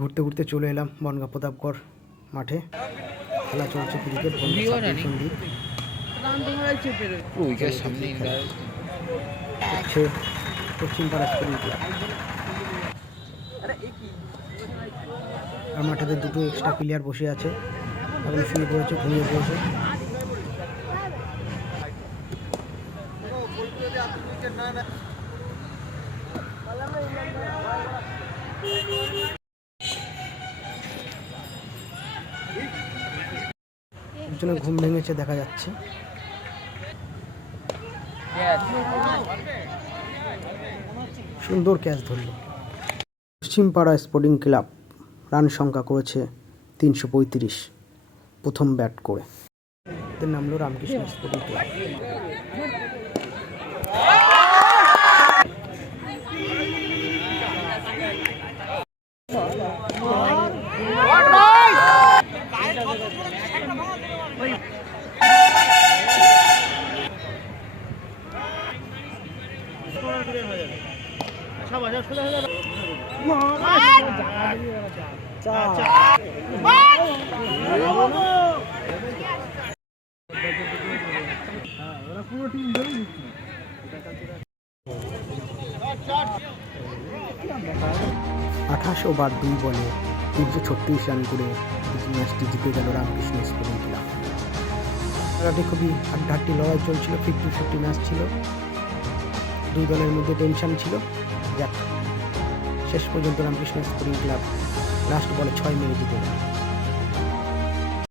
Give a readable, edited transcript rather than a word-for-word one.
ঘুরতে ঘুরতে চলে এলাম বনগাঁ প্রতাপগড় মাঠে। খেলা চলছে ক্রিকেট। হচ্ছে পশ্চিমপাড়া স্পোর্টিং ক্লাব। আর মাঠেতে দুটো এক্সট্রা প্লেয়ার বসে আছে, এখন শুয়ে পড়েছে, ঘুমিয়ে পড়েছে। একজনের ঘুম ভেঙেছে দেখা যাচ্ছে। সুন্দর ক্যাচ ধরল। পশ্চিমপাড়া স্পোর্টিং ক্লাব রান সংখ্যা করেছে 335 প্রথম ব্যাট করে। এর নাম হলো রামকৃষ্ণ স্পোর্টিং ক্লাব। আঠাশ ওভার 2 বলে 336 রান করে ম্যাচটি জিতে গেল রামকৃষ্ণ স্পোর্টিং ক্লাব। খেলাটি খুবই হাড্ডাহাড্ডি লড়াই চলছিল, 50-50 ম্যাচ ছিল। দুই দলের মধ্যে টেনশন ছিল। যাক, শেষ পর্যন্ত রামকৃষ্ণ স্পোর্টিং ক্লাব লাস্ট বলে 6 মেরে জিতে গেল।